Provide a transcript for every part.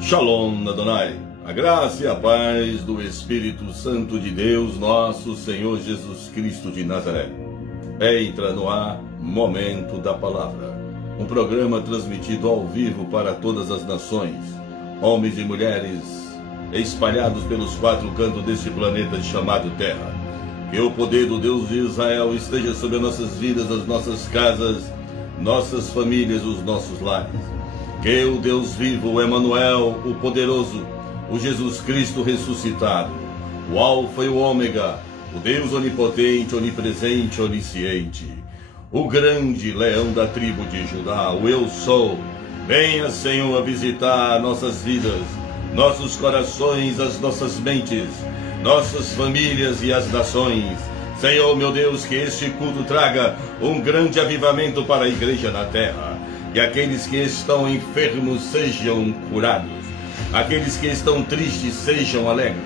Shalom Adonai, a graça e a paz do Espírito Santo de Deus, nosso Senhor Jesus Cristo de Nazaré. Entra no ar, Momento da Palavra, um programa transmitido ao vivo para todas as nações, homens e mulheres espalhados pelos quatro cantos deste planeta chamado Terra. Que o poder do Deus de Israel esteja sobre as nossas vidas, as nossas casas, nossas famílias, os nossos lares. Que o Deus vivo, o Emanuel, o poderoso, o Jesus Cristo ressuscitado, o Alfa e o Ômega, o Deus onipotente, onipresente, onisciente, o grande leão da tribo de Judá, o Eu Sou, venha, Senhor, a visitar nossas vidas, nossos corações, as nossas mentes, nossas famílias e as nações. Senhor, meu Deus, que este culto traga um grande avivamento para a igreja na terra. Que aqueles que estão enfermos sejam curados, aqueles que estão tristes sejam alegres,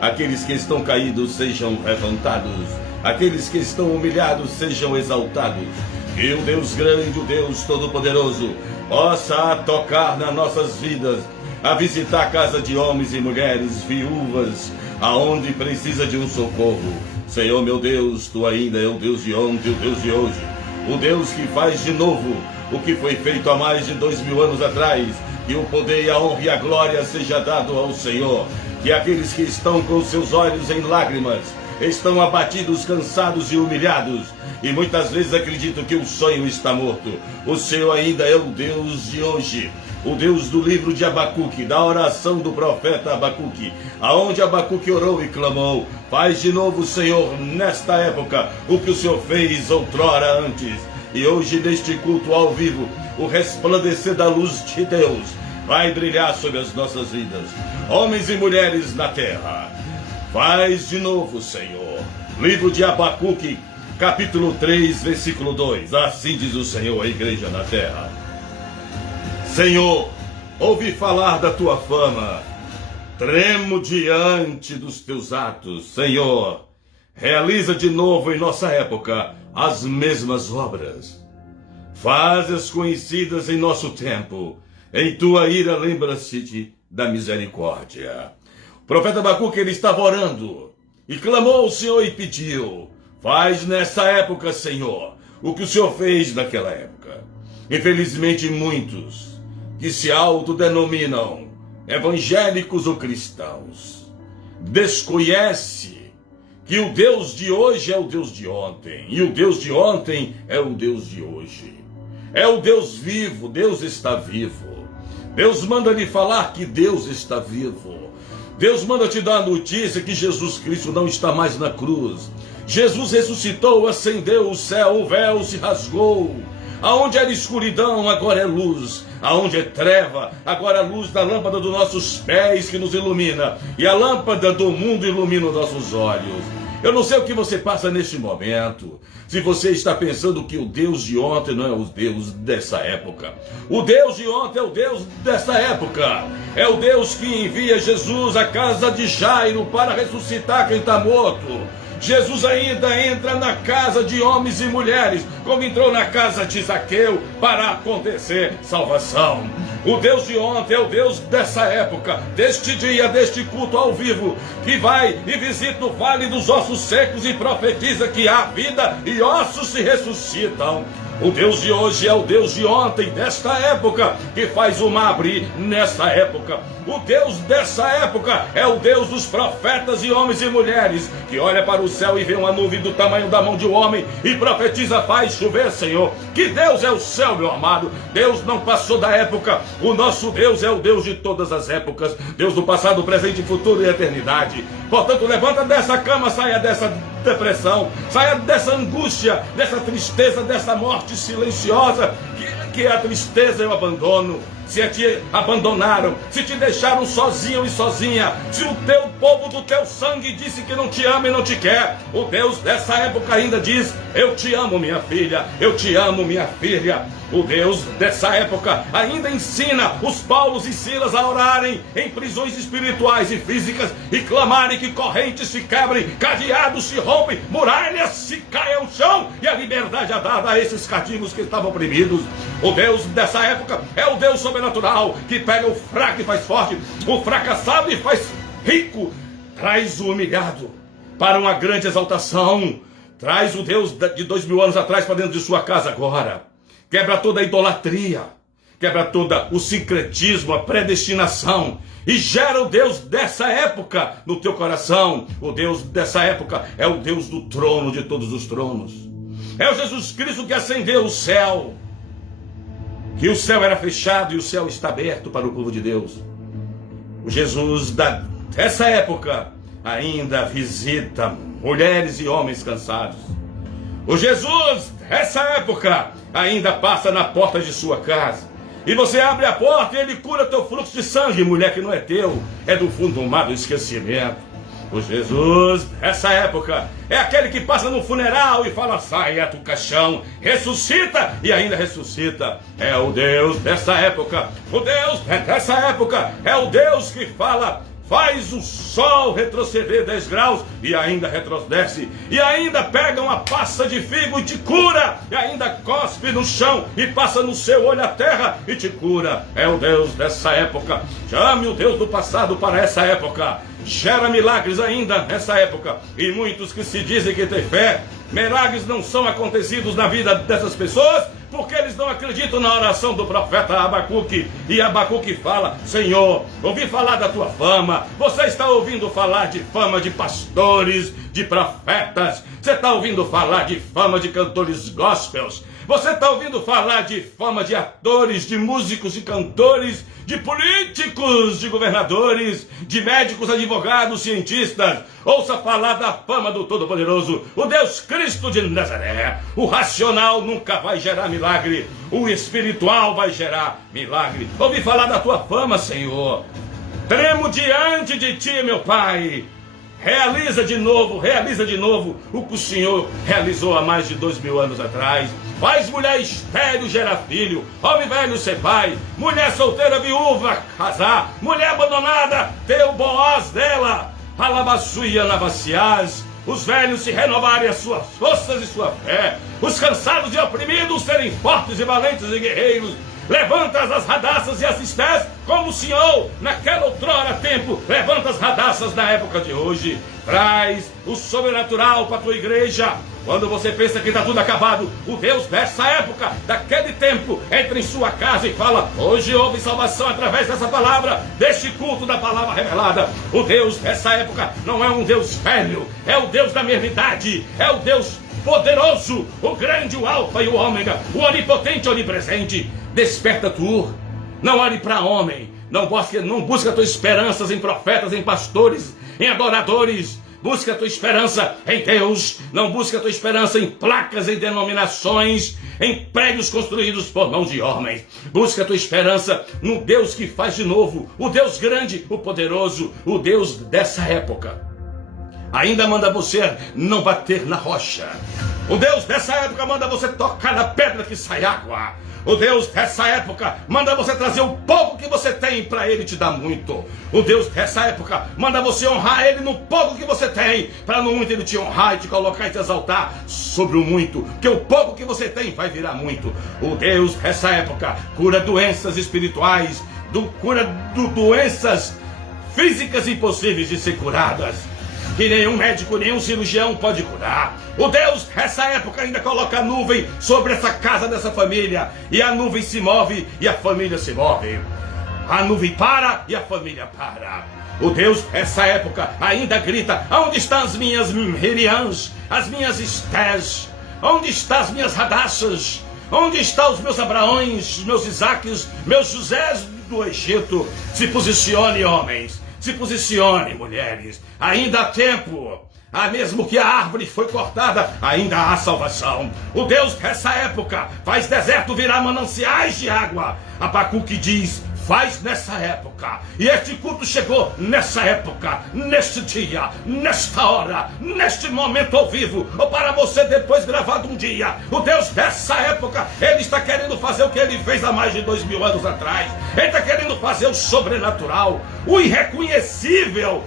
aqueles que estão caídos sejam levantados, aqueles que estão humilhados sejam exaltados. Que o Deus grande, o Deus todo-poderoso, possa tocar nas nossas vidas, a visitar a casa de homens e mulheres, viúvas, aonde precisa de um socorro. Senhor, meu Deus, Tu ainda é o Deus de ontem, o Deus de hoje, o Deus que faz de novo o que foi feito há mais de 2000 anos atrás. Que o poder e a honra e a glória seja dado ao Senhor. Que aqueles que estão com seus olhos em lágrimas, estão abatidos, cansados e humilhados, e muitas vezes acreditam que o sonho está morto, o Senhor ainda é o Deus de hoje, o Deus do livro de Abacuque, da oração do profeta Abacuque, aonde Abacuque orou e clamou. Faz de novo, Senhor, nesta época, o que o Senhor fez outrora antes. E hoje, neste culto ao vivo, o resplandecer da luz de Deus vai brilhar sobre as nossas vidas. Homens e mulheres na terra, faz de novo, Senhor. Livro de Abacuque, capítulo 3, versículo 2. Assim diz o Senhor à igreja na terra. Senhor, ouvi falar da tua fama, tremo diante dos teus atos. Senhor, realiza de novo em nossa época as mesmas obras. Faz-as conhecidas em nosso tempo. Em tua ira lembra-se da misericórdia. O profeta Abacuque, ele estava orando e clamou ao Senhor e pediu: faz nessa época, Senhor, o que o Senhor fez naquela época. Infelizmente, muitos que se autodenominam evangélicos ou cristãos desconhecem que o Deus de hoje é o Deus de ontem, e o Deus de ontem é o Deus de hoje. É o Deus vivo, Deus está vivo. Deus manda lhe falar que Deus está vivo. Deus manda te dar a notícia que Jesus Cristo não está mais na cruz. Jesus ressuscitou, ascendeu o céu, o véu se rasgou. Aonde era escuridão, agora é luz. Aonde é treva, agora a luz da lâmpada dos nossos pés que nos ilumina. E a lâmpada do mundo ilumina os nossos olhos. Eu não sei o que você passa neste momento. Se você está pensando que o Deus de ontem não é o Deus dessa época. O Deus de ontem é o Deus dessa época. É o Deus que envia Jesus à casa de Jairo para ressuscitar quem está morto. Jesus ainda entra na casa de homens e mulheres, como entrou na casa de Zaqueu, para acontecer salvação. O Deus de ontem é o Deus dessa época, deste dia, deste culto ao vivo, que vai e visita o vale dos ossos secos e profetiza que há vida e ossos se ressuscitam. O Deus de hoje é o Deus de ontem, desta época, que faz o mar abrir nessa época. O Deus dessa época é o Deus dos profetas e homens e mulheres, que olha para o céu e vê uma nuvem do tamanho da mão de um homem e profetiza: faz chover, Senhor. Que Deus é o céu, meu amado. Deus não passou da época. O nosso Deus é o Deus de todas as épocas. Deus do passado, presente, futuro e eternidade. Portanto, levanta dessa cama, saia dessa depressão, saia dessa angústia, dessa tristeza, dessa morte silenciosa, que é a tristeza e o abandono. Se te abandonaram, se te deixaram sozinho e sozinha, se o teu povo do teu sangue disse que não te ama e não te quer, o Deus dessa época ainda diz: eu te amo, minha filha, eu te amo, minha filha. O Deus dessa época ainda ensina os Paulos e Silas a orarem em prisões espirituais e físicas e clamarem que correntes se quebrem, cadeados se rompem, muralhas se caem ao chão e a liberdade é dada a esses cativos que estavam oprimidos. O Deus dessa época é o Deus sobre sobrenatural que pega o fraco e faz forte, o fracassado e faz rico. Traz o humilhado para uma grande exaltação. Traz o Deus de 2000 anos atrás para dentro de sua casa agora. Quebra toda a idolatria. Quebra todo o sincretismo, a predestinação. E gera o Deus dessa época no teu coração. O Deus dessa época é o Deus do trono de todos os tronos. É o Jesus Cristo que acendeu o céu. Que o céu era fechado e o céu está aberto para o povo de Deus. O Jesus dessa época ainda visita mulheres e homens cansados. O Jesus dessa época ainda passa na porta de sua casa. E você abre a porta e ele cura teu fluxo de sangue, mulher que não é teu, é do fundo do mar do esquecimento. O Jesus dessa época é aquele que passa no funeral e fala, saia do caixão, ressuscita e ainda ressuscita. É o Deus dessa época. O Deus dessa época é o Deus que fala, faz o sol retroceder 10 graus e ainda retrocede. E ainda pega uma passa de figo e te cura. E ainda cospe no chão e passa no seu olho a terra e te cura. É o Deus dessa época. Chame o Deus do passado para essa época. Gera milagres ainda nessa época. E muitos que se dizem que têm fé, milagres não são acontecidos na vida dessas pessoas, porque eles não acreditam na oração do profeta Abacuque. E Abacuque fala, Senhor, ouvi falar da tua fama. Você está ouvindo falar de fama de pastores, de profetas. Você está ouvindo falar de fama de cantores gospels. Você está ouvindo falar de fama de atores, de músicos, de cantores, de políticos, de governadores, de médicos, advogados, cientistas. Ouça falar da fama do Todo-Poderoso, o Deus Cristo de Nazaré. O racional nunca vai gerar milagre, o espiritual vai gerar milagre. Ouvi falar da tua fama, Senhor. Tremo diante de ti, meu Pai. Realiza de novo o que o Senhor realizou há mais de 2000 anos atrás. Faz mulher estéril gerar filho, homem velho ser pai, mulher solteira viúva casar, mulher abandonada ter o Boaz dela, alabassuia navaciás, os velhos se renovarem as suas forças e sua fé, os cansados e oprimidos serem fortes e valentes e guerreiros. Levanta as radaças e as estés, como o Senhor, naquela outrora tempo, levanta as radaças na época de hoje. Traz o sobrenatural para a tua igreja. Quando você pensa que está tudo acabado, o Deus dessa época, daquele tempo, entra em sua casa e fala, hoje houve salvação através dessa palavra, deste culto da palavra revelada. O Deus dessa época não é um Deus velho, é o Deus da mesma idade, é o Deus poderoso, o grande, o alfa e o ômega, o onipotente, onipresente. Desperta tu, não olhe para homem, não busca tuas esperanças em profetas, em pastores, em adoradores. Busca a tua esperança em Deus, não busca a tua esperança em placas, em denominações, em prédios construídos por mãos de homens. Busca a tua esperança no Deus que faz de novo, o Deus grande, o poderoso, o Deus dessa época. Ainda manda você não bater na rocha. O Deus dessa época manda você tocar na pedra que sai água. O Deus dessa época manda você trazer o pouco que você tem para Ele te dar muito. O Deus dessa época manda você honrar Ele no pouco que você tem, para no muito Ele te honrar e te colocar e te exaltar sobre o muito, porque o pouco que você tem vai virar muito. O Deus dessa época cura doenças espirituais, cura doenças físicas impossíveis de ser curadas, que nenhum médico, nenhum cirurgião pode curar. O Deus dessa época ainda coloca a nuvem sobre essa casa dessa família, e a nuvem se move e a família se move. A nuvem para e a família para. O Deus dessa época ainda grita, onde estão as minhas Miriams, as minhas Estés? Onde estão as minhas Radassas? Onde estão os meus Abraões, os meus Isaques, meus Josés do Egito? Se posicione, homens. Se posicione, mulheres, ainda há tempo. Mesmo que a árvore foi cortada, ainda há salvação. O Deus dessa época faz deserto virar mananciais de água. Abacuque diz, faz nessa época. E este culto chegou nessa época, neste dia, nesta hora, neste momento ao vivo, ou para você depois gravado um dia. O Deus dessa época, Ele está querendo fazer o que Ele fez há mais de 2000 anos atrás. Ele está querendo fazer o sobrenatural, o irreconhecível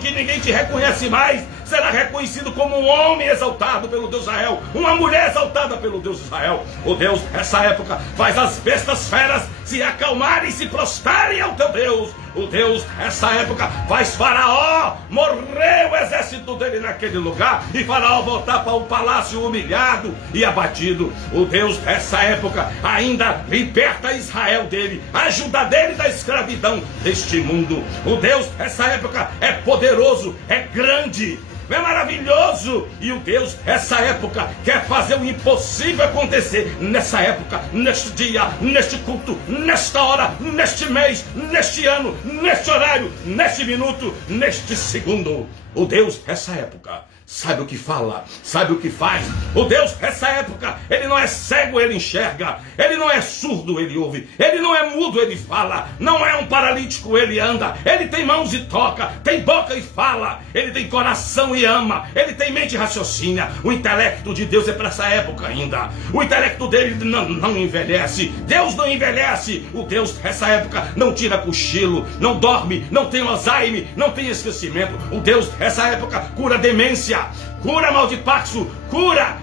que ninguém te reconhece mais. será reconhecido como um homem exaltado pelo Deus de Israel, uma mulher exaltada pelo Deus de Israel. O Deus dessa época faz as bestas feras se acalmarem e se prostrarem ao teu Deus. O Deus dessa época faz Faraó morrer o exército dele naquele lugar e Faraó voltar para o palácio humilhado e abatido. O Deus dessa época ainda liberta Israel dele, ajuda dele da escravidão deste mundo. O Deus dessa época é poderoso, é grande, é maravilhoso. E o Deus dessa época quer fazer o impossível acontecer nessa época, neste dia, neste culto, nesta hora, neste mês, neste ano, neste horário, neste minuto, neste segundo. O Deus dessa época sabe o que fala, sabe o que faz. O Deus dessa época, ele não é cego, ele enxerga. Ele não é surdo, ele ouve. Ele não é mudo, ele fala. Não é um paralítico, ele anda. Ele tem mãos e toca, tem boca e fala. Ele tem coração e ama. Ele tem mente e raciocina. O intelecto de Deus é para essa época ainda. O intelecto dele não envelhece. Deus não envelhece. O Deus dessa época não tira cochilo, não dorme, não tem Alzheimer, não tem esquecimento. O Deus dessa época cura demência, cura mal de Parkinson, cura.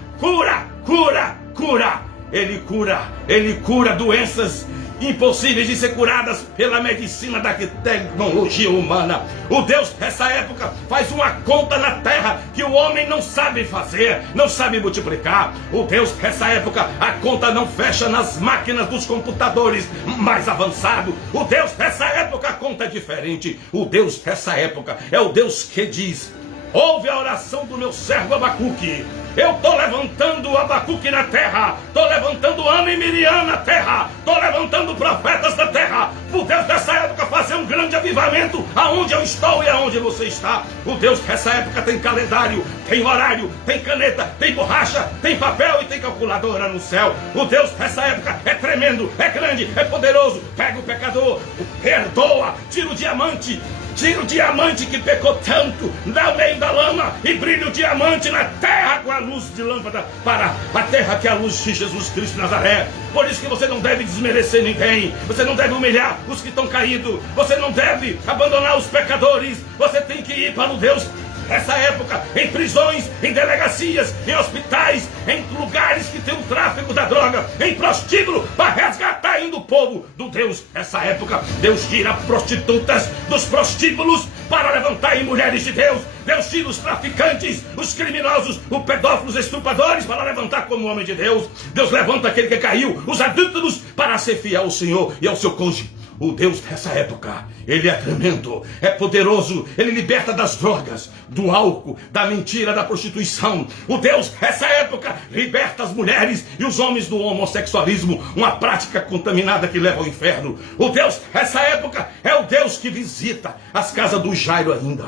Ele cura doenças impossíveis de ser curadas pela medicina da tecnologia humana. O Deus dessa época faz uma conta na terra que o homem não sabe fazer, não sabe multiplicar. O Deus dessa época, a conta não fecha nas máquinas dos computadores mais avançados. O Deus dessa época, a conta é diferente. O Deus dessa época é o Deus que diz: ouve a oração do meu servo Abacuque. Eu estou levantando Abacuque na terra. Estou levantando Ana e Miriam na terra. Estou levantando profetas da terra. O Deus dessa época fazer um grande avivamento aonde eu estou e aonde você está. O Deus dessa época tem calendário, tem horário, tem caneta, tem borracha, tem papel e tem calculadora no céu. O Deus dessa época é tremendo, é grande, é poderoso. Pega o pecador, perdoa, tira o diamante. Tira o diamante que pecou tanto no meio da lama e brilha o diamante na terra com a luz de lâmpada para a terra que é a luz de Jesus Cristo de Nazaré. Por isso que você não deve desmerecer ninguém, você não deve humilhar os que estão caídos, você não deve abandonar os pecadores. Você tem que ir para o Deus nessa época, em prisões, em delegacias, em hospitais, em lugares que tem o tráfico da droga, em prostíbulo, para resgatar ainda o povo do Deus nessa época. Deus tira prostitutas dos prostíbulos para levantar em mulheres de Deus. Deus tira os traficantes, os criminosos, os pedófilos, estupradores para levantar como homem de Deus. Deus levanta aquele que caiu, os adúlteros, para ser fiel ao Senhor e ao seu cônjuge. O Deus dessa época, ele é tremendo, é poderoso, ele liberta das drogas, do álcool, da mentira, da prostituição. O Deus dessa época liberta as mulheres e os homens do homossexualismo, uma prática contaminada que leva ao inferno. O Deus dessa época é o Deus que visita as casas do Jairo ainda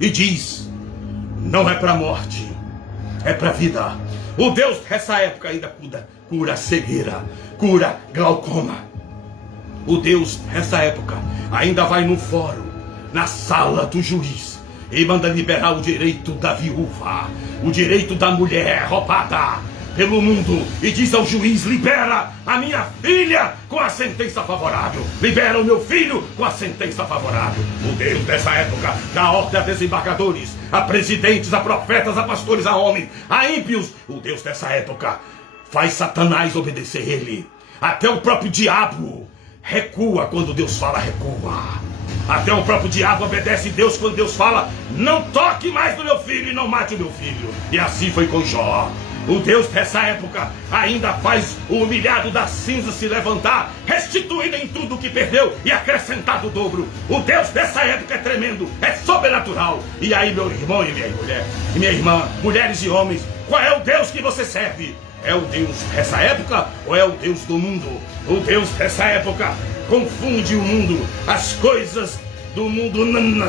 e diz: não é para a morte, é para a vida. O Deus dessa época ainda cura cegueira, cura glaucoma. O Deus dessa época ainda vai no fórum, na sala do juiz, e manda liberar o direito da viúva, o direito da mulher roubada pelo mundo, e diz ao juiz: libera a minha filha com a sentença favorável, libera o meu filho com a sentença favorável. O Deus dessa época dá ordem a desembargadores, a presidentes, a profetas, a pastores, a homens, a ímpios. O Deus dessa época faz Satanás obedecer ele. Até o próprio diabo recua quando Deus fala, recua. Até o próprio diabo obedece a Deus quando Deus fala: não toque mais no meu filho e não mate o meu filho. E assim foi com Jó. O Deus dessa época ainda faz o humilhado da cinza se levantar, restituindo em tudo o que perdeu e acrescentado o dobro. O Deus dessa época é tremendo, é sobrenatural. E aí, meu irmão e minha mulher, e minha irmã, mulheres e homens, qual é o Deus que você serve? É o Deus dessa época ou é o Deus do mundo? O Deus dessa época confunde o mundo. As coisas do mundo,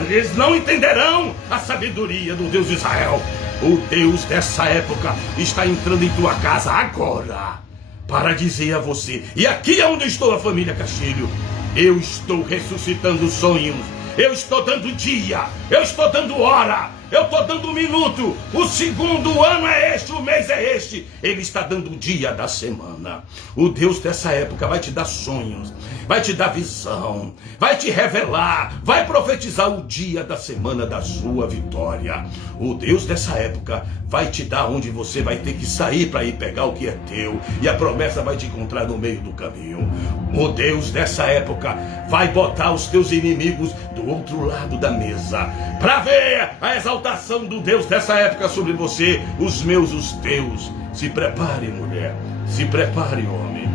eles não entenderão a sabedoria do Deus de Israel. O Deus dessa época está entrando em tua casa agora para dizer a você: e aqui é onde estou, a família Castilho, eu estou ressuscitando sonhos, eu estou dando dia, eu estou dando hora. eu estou dando um minuto, o segundo, o ano é este, o mês é este. Ele está dando o dia da semana. O Deus dessa época vai te dar sonhos, vai te dar visão, vai te revelar, vai profetizar o dia da semana da sua vitória. O Deus dessa época vai te dar onde você vai ter que sair para ir pegar o que é teu, e a promessa vai te encontrar no meio do caminho. O Deus dessa época vai botar os teus inimigos do outro lado da mesa, para ver a exaltação do Deus dessa época sobre você, os meus, os teus. Se prepare, mulher, se prepare, homem.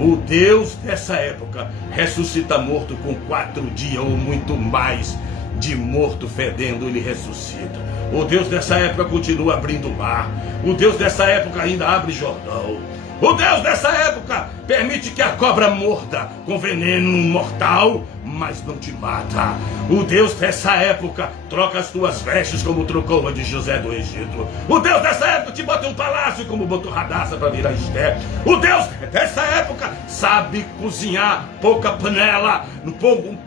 O Deus dessa época ressuscita morto com 4 dias ou muito mais de morto fedendo, ele ressuscita. O Deus dessa época continua abrindo o mar. O Deus dessa época ainda abre Jordão. O Deus dessa época permite que a cobra morda com veneno mortal, mas não te mata. O Deus dessa época troca as tuas vestes como trocou a de José do Egito. O Deus dessa época te bota em um palácio como botou Radassa para virar Esther. O Deus dessa época sabe cozinhar pouca panela,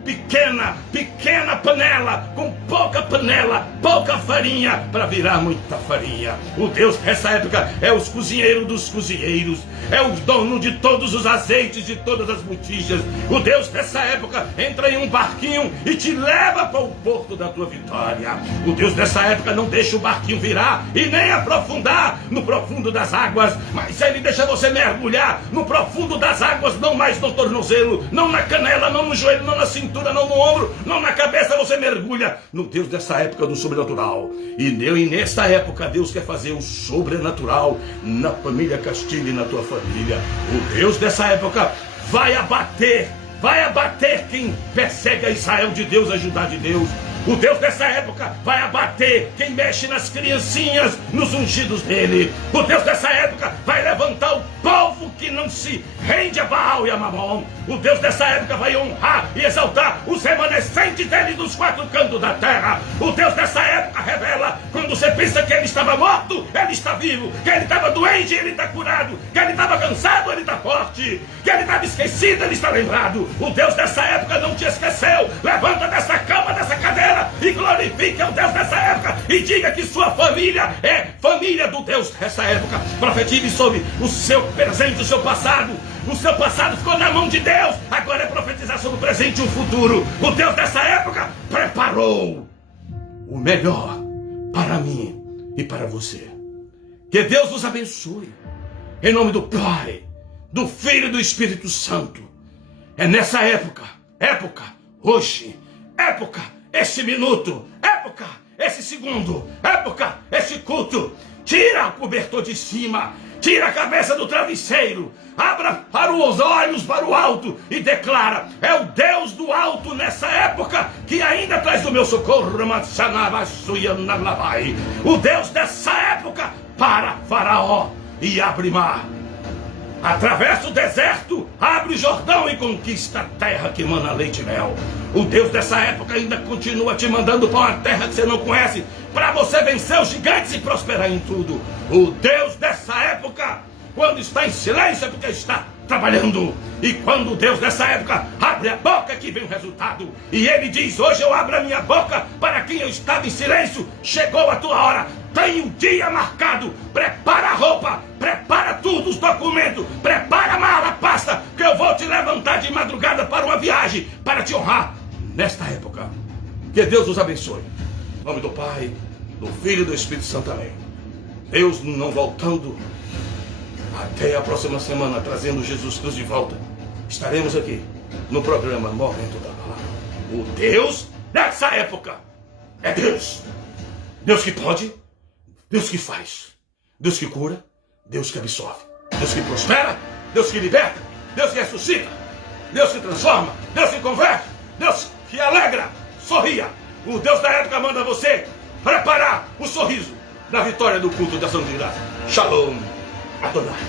pequena panela, com pouca panela, pouca farinha para virar muita farinha. O Deus dessa época é os cozinheiros dos cozinheiros, é o dono de todos os azeites, de todas as botijas. O Deus dessa época entra em um barquinho e te leva para o porto da tua vitória. O Deus dessa época não deixa o barquinho virar e nem aprofundar no profundo das águas, mas ele deixa você mergulhar no profundo das águas, não mais no tornozelo, não na canela, não no joelho, não na cintura, não no ombro, não na cabeça. Você mergulha no Deus dessa época do sobrenatural. E nessa época Deus quer fazer o sobrenatural na família Castilho e na tua família. O Deus dessa época vai abater quem persegue a Israel de Deus, ajudar de Deus. O Deus dessa época vai abater quem mexe nas criancinhas, nos ungidos dele. O Deus dessa época vai levantar o povo que não se rende a Baal e a Mamon. O Deus dessa época vai honrar e exaltar os remanescentes dele dos 4 cantos da terra. O Deus dessa época revela, quando você pensa que ele estava morto, ele está vivo, que ele estava doente, ele está curado, que ele estava cansado, ele está forte, que ele estava esquecido, ele está lembrado. O Deus dessa época não te esqueceu. Levanta dessa cama, dessa cadeira, e glorifique o Deus dessa época e diga que sua família é família do Deus dessa época. Profetize sobre o seu presente, o seu passado. O seu passado ficou na mão de Deus, agora é profetizar sobre o presente e o futuro. O Deus dessa época preparou o melhor para mim e para você. Que Deus nos abençoe, em nome do Pai, do Filho e do Espírito Santo. É nessa época, hoje, esse minuto, esse segundo, esse culto. Tira o cobertor de cima, tira a cabeça do travesseiro, abra para os olhos para o alto e declara: é o Deus do alto nessa época que ainda traz do meu socorro. O Deus dessa época para Faraó e abre mar, atravessa o deserto, abre o Jordão e conquista a terra que emana leite e mel. O Deus dessa época ainda continua te mandando para uma terra que você não conhece, para você vencer os gigantes e prosperar em tudo. O Deus dessa época, quando está em silêncio, é porque está trabalhando. E quando o Deus dessa época abre a boca, que vem o resultado. E ele diz: hoje eu abro a minha boca para quem eu estava em silêncio. Chegou a tua hora, tem um dia marcado. Prepara a roupa, prepara tudo, os documentos, prepara a mala, a pasta, que eu vou te levantar de madrugada para uma viagem, para te honrar nesta época. Que Deus nos abençoe. Em nome do Pai, do Filho e do Espírito Santo. Amém. Deus não voltando, até a próxima semana, trazendo Jesus Cristo de volta, estaremos aqui no programa Momento da Palavra. O Deus dessa época é Deus. Deus que pode, Deus que faz, Deus que cura, Deus que absolve, Deus que prospera, Deus que liberta, Deus que ressuscita, Deus que transforma, Deus que converte, Deus que alegra. Sorria. O Deus da época manda você preparar o sorriso da vitória do culto da ação de graça. Shalom Adonai.